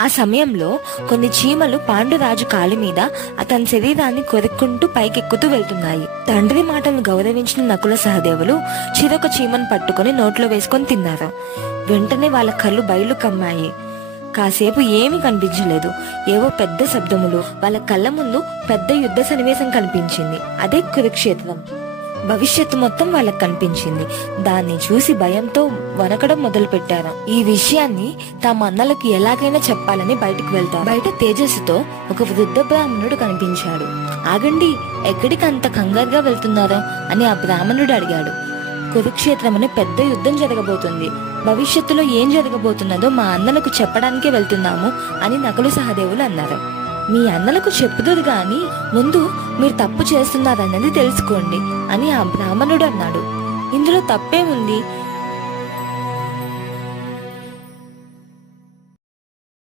ఆ సమయంలో కొన్ని చీమలు పాండురాజు కాలి మీద అతని శరీరాన్ని కొరుక్కుంటూ పైకెక్కుతూ వెళ్తున్నాయి. తండ్రి మాటలను గౌరవించిన నకుల సహదేవులు చిరొక చీమను పట్టుకుని నోట్లో వేసుకొని తిన్నారు. వెంటనే వాళ్ళ కళ్ళు బయలు కమ్మాయి. కాసేపు ఏమీ కనిపించలేదు. ఏవో పెద్ద శబ్దములు. వాళ్ళ కళ్ళ ముందు పెద్ద యుద్ధ సన్నివేశం కనిపించింది. అదే కురుక్షేత్రం. భవిష్యత్తు మొత్తం వాళ్ళకి కనిపించింది. దాన్ని చూసి భయంతో వనకడం మొదలు పెట్టారు. ఈ విషయాన్ని తమ అన్నలకు ఎలాగైనా చెప్పాలని బయటకు వెళ్తారు. బయట తేజస్సుతో ఒక వృద్ధ బ్రాహ్మణుడు కనిపించాడు. ఆగండి, ఎక్కడికి అంత కంగారుగా వెళ్తున్నారో అని ఆ బ్రాహ్మణుడు అడిగాడు. కురుక్షేత్రం అనే పెద్ద యుద్ధం జరగబోతుంది. భవిష్యత్తులో ఏం జరగబోతున్నదో మా అన్నలకు చెప్పడానికే వెళ్తున్నాము అని నకుల సహదేవులు అన్నారు. మీ అన్నలకు చెప్పుదురు గాని ముందు మీరు తప్పు చేస్తున్నారన్నది తెలుసుకోండి అని ఆ బ్రాహ్మణుడు అన్నాడు. ఇందులో తప్పేముంది?